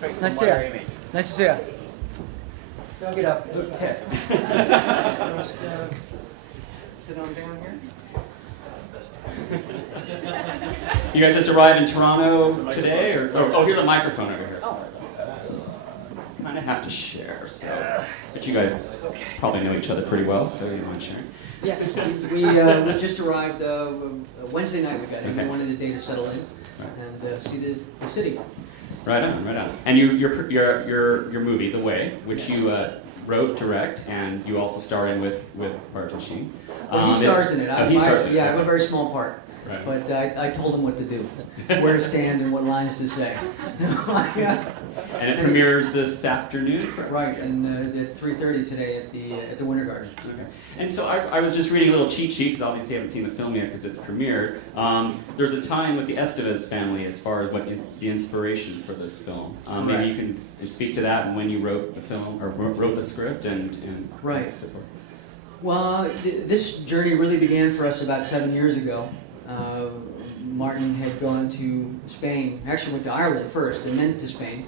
Nice to see you. Nice to see you. Don't get up. Okay. Sit on down here. You guys just arrived in Toronto today, or oh, here's a microphone over here. Oh. Kind of have to share, so. But you guys probably know each other pretty well, so you don't mind sharing. Yes. We just arrived Wednesday night. We got here. Okay. We wanted a day to settle in and see the city. Right on, right on. And your movie, The Way, which you wrote, direct, and you also star in with Martin Sheen. Well, he stars in it. He stars in it. I have a very small part. Right. But I told him what to do, where to stand, and what lines to say. And it premieres this afternoon. Right, and at 3:30 today at the Winter Garden. Okay. And so I was just reading a little cheat sheet, because obviously I haven't seen the film yet because it's premiered. There's a time with the Estevez family as far as what the inspiration for this film. Maybe you can speak to that and when you wrote the film, or wrote the script and Right. so forth. Well, this journey really began for us about 7 years ago. Martin had gone to Spain, actually went to Ireland first and then to Spain.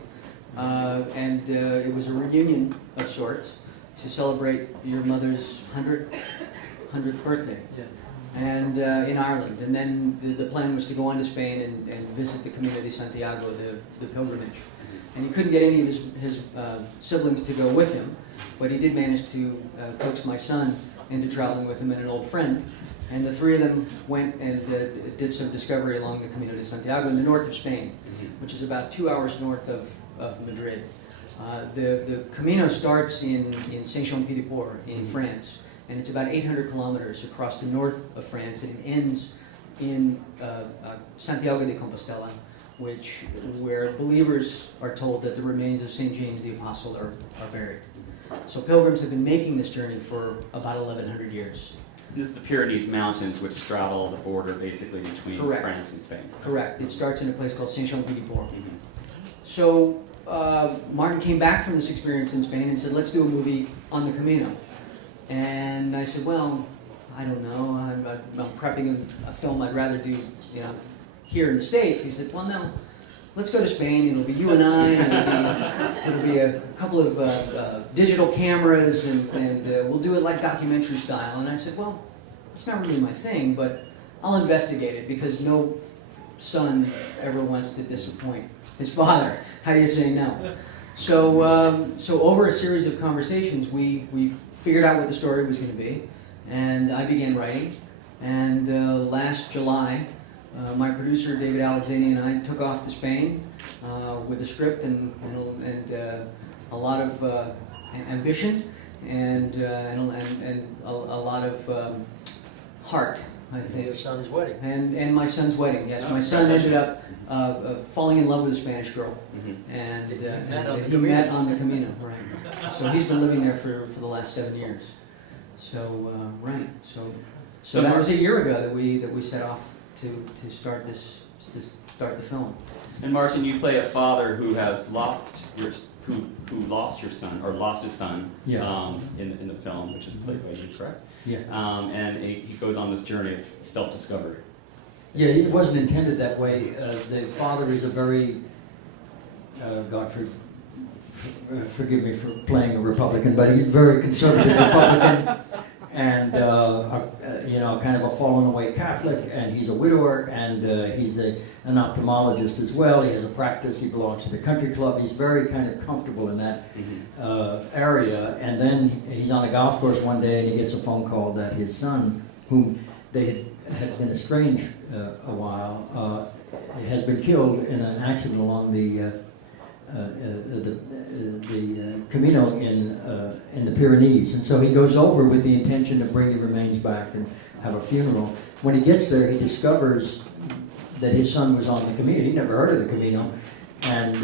And it was a reunion of sorts to celebrate your mother's 100th birthday. Yeah. And in Ireland. And then the plan was to go on to Spain and visit the Camino de Santiago, the pilgrimage. And he couldn't get any of his siblings to go with him, but he did manage to coax my son into traveling with him and an old friend. And the three of them went and did some discovery along the Camino de Santiago in the north of Spain, which is about 2 hours north of Madrid. The Camino starts in Saint-Jean-Pied-de-Port in France, and it's about 800 kilometers across the north of France, and it ends in Santiago de Compostela, where believers are told that the remains of St. James the Apostle are buried. So pilgrims have been making this journey for about 1,100 years. This is the Pyrenees Mountains, which straddle the border basically between Correct. France and Spain. Correct. It starts in a place called Saint-Jean-Pied-de-Port. Mm-hmm. So Martin came back from this experience in Spain and said, let's do a movie on the Camino. And I said, well, I don't know. I'm prepping a film I'd rather do, here in the States. He said, well, no, let's go to Spain. It'll be you and I, and it'll be a couple of digital cameras, and we'll do it like documentary style. And I said, well, it's not really my thing, but I'll investigate it because no son ever wants to disappoint his father. How do you say no? So over a series of conversations, we figured out what the story was going to be, and I began writing. And last July, my producer David Alexani and I took off to Spain with a script and a lot of ambition and a lot of heart, I think. Your son's wedding. And my son's wedding, yes. My son ended up falling in love with a Spanish girl. Mm-hmm. And He he met on the Camino, right. So he's been living there for the last 7 years. So, right. So that was a year ago that we set off to start start the film. And Martin, you play a father who has lost who lost your son, or lost his son, in the film, which is played by you, correct? Yeah. And he goes on this journey of self-discovery. Yeah, it wasn't intended that way. The father is a very, forgive me for playing a Republican, but he's a very conservative Republican, and kind of a fallen away Catholic, and he's a widower, and he's an ophthalmologist as well. He has a practice. He belongs to the country club. He's very kind of comfortable in that area. And then he's on a golf course one day, and he gets a phone call that his son, whom they had been estranged a while, has been killed in an accident along the Camino in the Pyrenees. And so he goes over with the intention to bring the remains back and have a funeral. When he gets there, he discovers that his son was on the Camino. He'd never heard of the Camino. And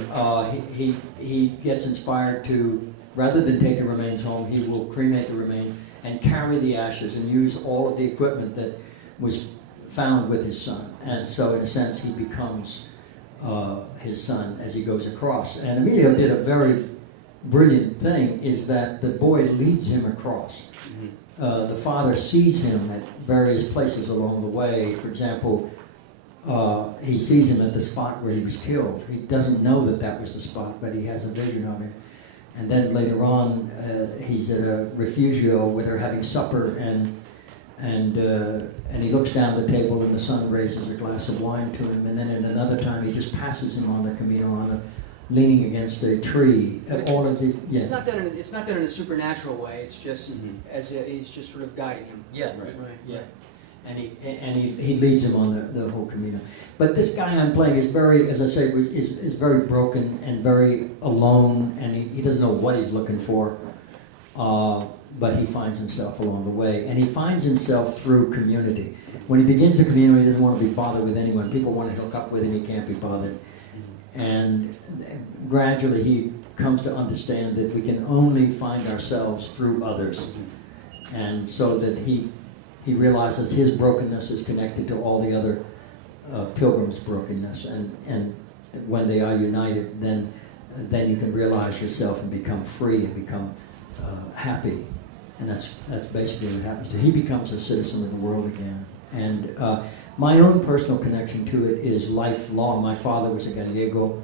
he gets inspired to, rather than take the remains home, he will cremate the remains and carry the ashes and use all of the equipment that was found with his son. And so in a sense, he becomes his son as he goes across. And Emilio did a very brilliant thing, is that the boy leads him across. The father sees him at various places along the way. For example, he sees him at the spot where he was killed. He doesn't know that that was the spot, but he has a vision of it. And then later on, he's at a refugio where they're having supper, and he looks down the table, and the son raises a glass of wine to him. And then in another time, he just passes him on the Camino, leaning against a tree. All of the It's not done in a supernatural way. It's just he's just sort of guiding him. Yeah, Right. yeah. And he leads him on the whole Camino. But this guy I'm playing is very, as I say, is very broken and very alone, and he doesn't know what he's looking for. But he finds himself along the way, and he finds himself through community. When he begins the Camino, he doesn't want to be bothered with anyone. People want to hook up with him, he can't be bothered. And gradually he comes to understand that we can only find ourselves through others. And so that he realizes his brokenness is connected to all the other pilgrims' brokenness. And when they are united, then you can realize yourself and become free and become happy. And that's basically what happens to him. He becomes a citizen of the world again. And my own personal connection to it is lifelong. My father was a Gallego,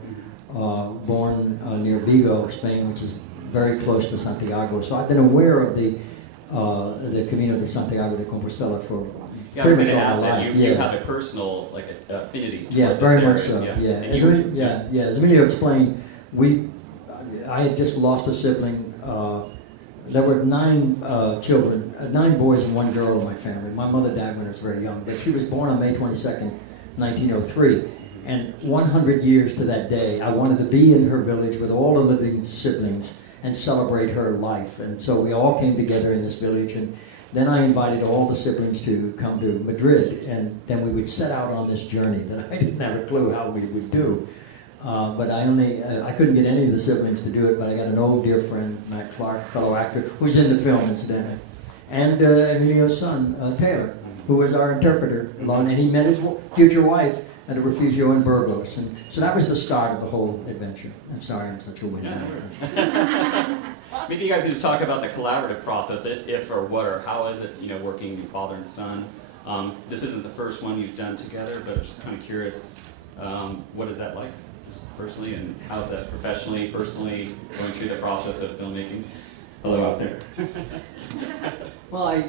born near Vigo, Spain, which is very close to Santiago. So I've been aware of the Camino de Santiago de Compostela for Yeah, I was pretty going much to all ask my that. life. You have a personal affinity. Yeah, toward very this much area. so. Yeah. And As Emilio explained, I had just lost a sibling. There were 9 children, 9 boys and 1 girl in my family. My mother died when I was very young, but she was born on May 22nd, 1903. And 100 years to that day, I wanted to be in her village with all the living siblings and celebrate her life. And so we all came together in this village, and then I invited all the siblings to come to Madrid, and then we would set out on this journey that I didn't have a clue how we would do. But I couldn't get any of the siblings to do it, but I got an old dear friend, Matt Clark, fellow actor, who's in the film, incidentally, and Emilio's son, Taylor, who was our interpreter along, and he met his future wife at a refugio in Burgos. And so that was the start of the whole adventure. I'm sorry I'm such a winner. Maybe you guys could just talk about the collaborative process, if or what or how is it, working father and son. This isn't the first one you've done together, but I'm just kind of curious, what is that like? Personally, and how's that professionally, personally, going through the process of filmmaking? Hello out there. Well,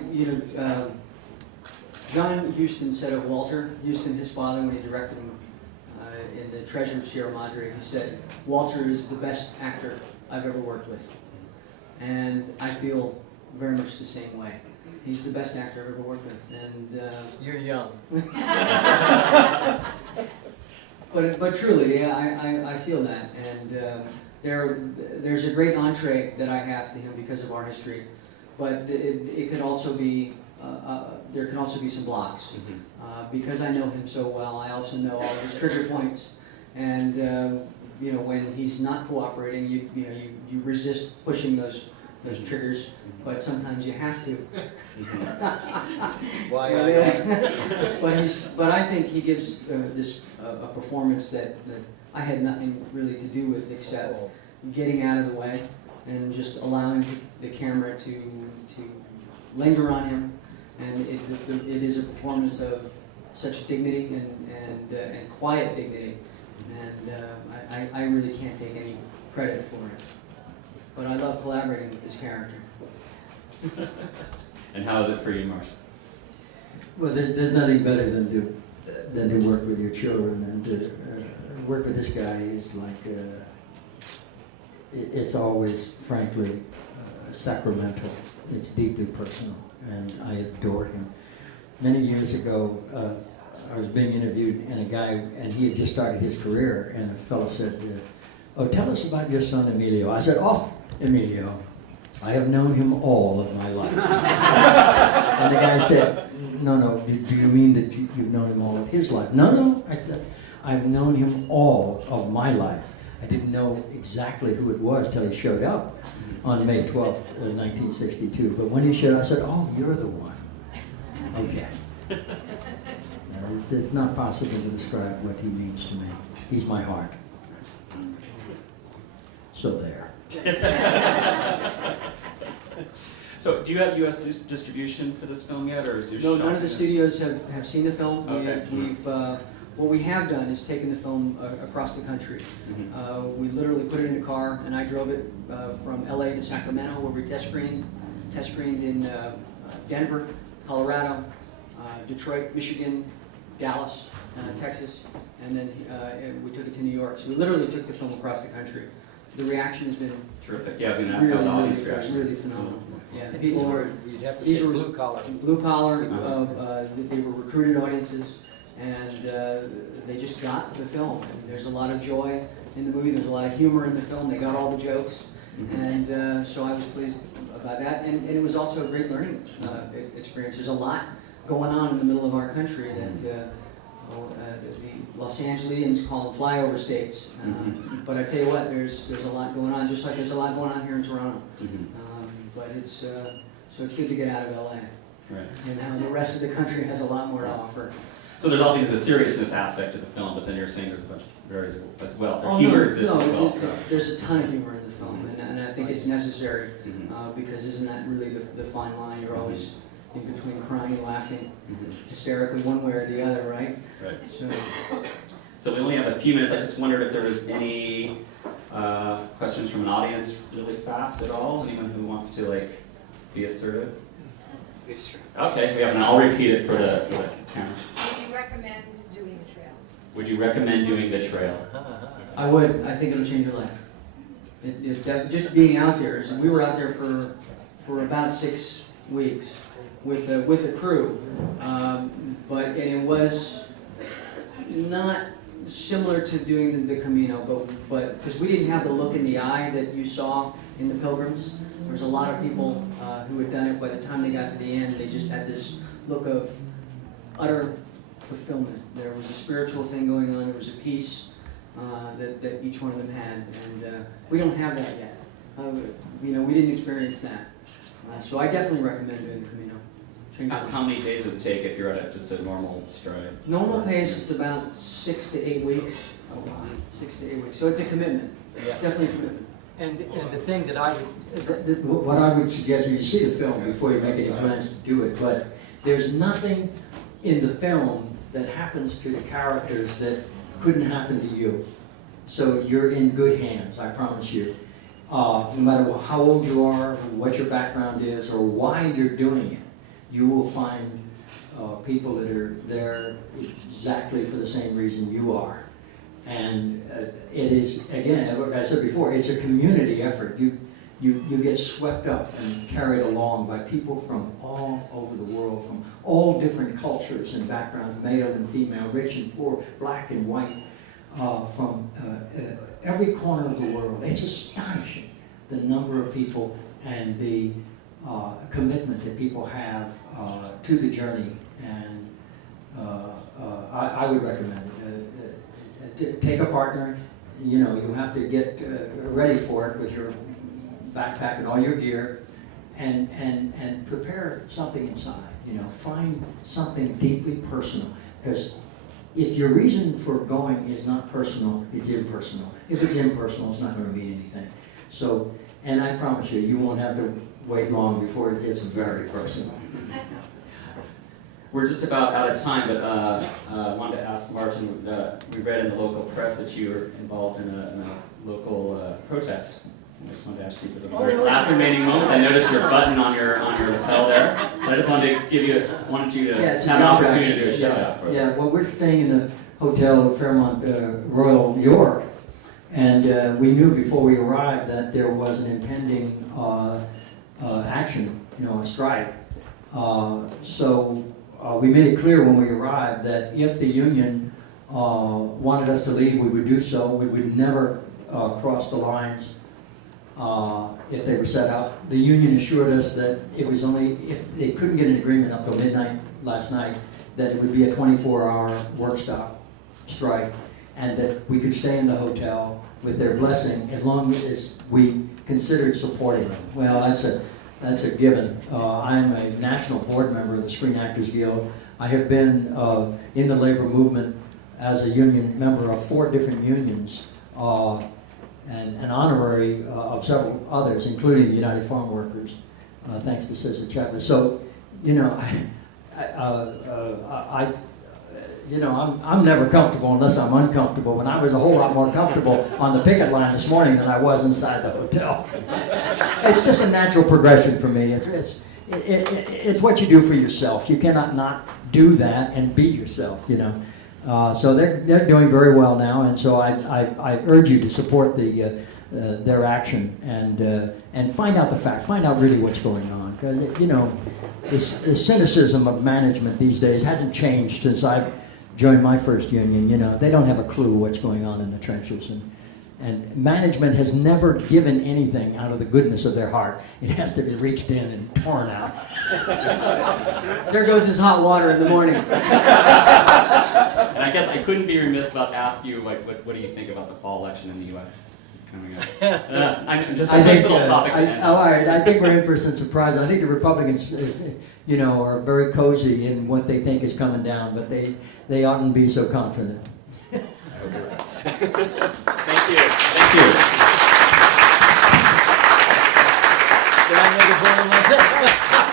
John Huston said of Walter Huston, his father, when he directed him in The Treasure of Sierra Madre, he said, "Walter is the best actor I've ever worked with." And I feel very much the same way. He's the best actor I've ever worked with. And You're young. But truly, yeah, I feel that, and there's a great entree that I have to him because of our history, but it could also be there can also be some blocks because I know him so well. I also know all his trigger points, and when he's not cooperating, you resist pushing those triggers, but sometimes you have to. But I think he gives this a performance that I had nothing really to do with except getting out of the way and just allowing the camera to linger on him. And it is a performance of such dignity and quiet dignity, and I really can't take any credit for it. But I love collaborating with this character. And how is it for you, Marsh? Well, there's nothing better than to work with your children, and to work with this guy is like it's always, frankly, sacramental. It's deeply personal, and I adore him. Many years ago, I was being interviewed, and he had just started his career, and a fellow said, "Oh, tell us about your son Emilio." I said, "Oh, Emilio, I have known him all of my life." And the guy said, No, do you mean that you've known him all of his life? No, I said, I've known him all of my life. I didn't know exactly who it was till he showed up on May 12th, 1962. But when he showed up, I said, "Oh, you're the one." Okay. It's not possible to describe what he means to me. He's my heart. So there. So, do you have U.S. distribution for this film yet, or is your No, shot none of the this? studios have seen the film. Okay. What we have done is taken the film across the country. We literally put it in a car, and I drove it from LA to Sacramento, where we test screened in Denver, Colorado, Detroit, Michigan, Dallas, Texas, and then we took it to New York. So we literally took the film across the country. The reaction has been Terrific. Yeah, I was going to ask how the audience reaction. really phenomenal. Yeah, the people were You'd have to these say were blue collar. blue collar. They were recruited audiences, and they just got the film. And there's a lot of joy in the movie. There's a lot of humor in the film. They got all the jokes, and so I was pleased about that. And it was also a great learning experience. There's a lot going on in the middle of our country that the Los Angeles call them flyover states. But I tell you what, there's a lot going on, just like there's a lot going on here in Toronto. But it's so it's good to get out of LA. Right. And the rest of the country has a lot more to offer. So there's obviously the seriousness aspect of the film, but then you're saying there's a bunch of areas as well. Oh, Humor no, exists as well. there's a ton of humor in the film, and I think it's necessary because isn't that really the fine line? You're always in between crying and laughing hysterically one way or the other, right? Right. So we only have a few minutes. I just wondered if there was any questions from an audience really fast at all? Anyone who wants to be assertive? Okay, we have an. I'll repeat it for the camera. Would you recommend doing the trail? Would you recommend doing the trail? I would. I think it'll change your life. Just being out there. So we were out there for about 6 weeks with a crew, and it was not similar to doing the Camino, but because we didn't have the look in the eye that you saw in the Pilgrims. There was a lot of people who had done it. By the time they got to the end, they just had this look of utter fulfillment. There was a spiritual thing going on. There was a peace that each one of them had, and we don't have that yet. We didn't experience that. So I definitely recommend doing the Camino. How many days does it take if you're at just a normal stride? Normal pace, it's about 6 to 8 weeks. 6 to 8 weeks. So it's a commitment. Yeah. It's definitely a commitment. And the thing that I would, What I would suggest, you see the film before you make any plans to do it, but there's nothing in the film that happens to the characters that couldn't happen to you. So you're in good hands, I promise you. No matter how old you are, what your background is, or why you're doing it, you will find people that are there exactly for the same reason you are. And it is, again, like I said before, it's a community effort. You get swept up and carried along by people from all over the world, from all different cultures and backgrounds, male and female, rich and poor, black and white, from every corner of the world. It's astonishing the number of people and the commitment that people have to the journey. And I would recommend it. Take a partner. You have to get ready for it with your backpack and all your gear, and prepare something inside. Find something deeply personal, because if your reason for going is not personal, it's impersonal. If it's impersonal, it's not going to mean anything. So, and I promise you, you won't have to wait long before it gets very personal. We're just about out of time, but I wanted to ask Martin, we read in the local press that you were involved in a local protest. I just wanted to ask you for the last remaining moments. I noticed your button on your lapel there. So I just wanted to wanted you to have an opportunity to do a shout out for Yeah, well, we're staying in the Hotel Fairmont Royal York, and we knew before we arrived that there was an impending action, a strike. So we made it clear when we arrived that if the union wanted us to leave, we would do so. We would never cross the lines if they were set up. The union assured us that it was only if they couldn't get an agreement up till midnight last night, that it would be a 24-hour work stop strike, and that we could stay in the hotel with their blessing as long as we considered supporting them. Well, that's a given. I'm a national board member of the Screen Actors Guild. I have been in the labor movement as a union member of 4 different unions, and an honorary of several others, including the United Farm Workers, thanks to Cesar Chavez. So, you know, I'm never comfortable unless I'm uncomfortable. And I was a whole lot more comfortable on the picket line this morning than I was inside the hotel. It's just a natural progression for me. It's what you do for yourself. You cannot not do that and be yourself, you know. So they're doing very well now, and so I urge you to support their action and find out the facts, find out really what's going on, because you know the cynicism of management these days hasn't changed since I joined my first union. You know, they don't have a clue what's going on in the trenches, and management has never given anything out of the goodness of their heart. It has to be reached in and torn out. There goes his hot water in the morning. And I guess I couldn't be remiss about to ask you, like, what do you think about the fall election in the U.S. that's coming up? I'm just a nice little topic to end. All right, I think we're in for some surprise. I think the Republicans, you know, are very cozy in what they think is coming down, but they oughtn't be so confident. Thank you. Thank you. Did I make it for him like that?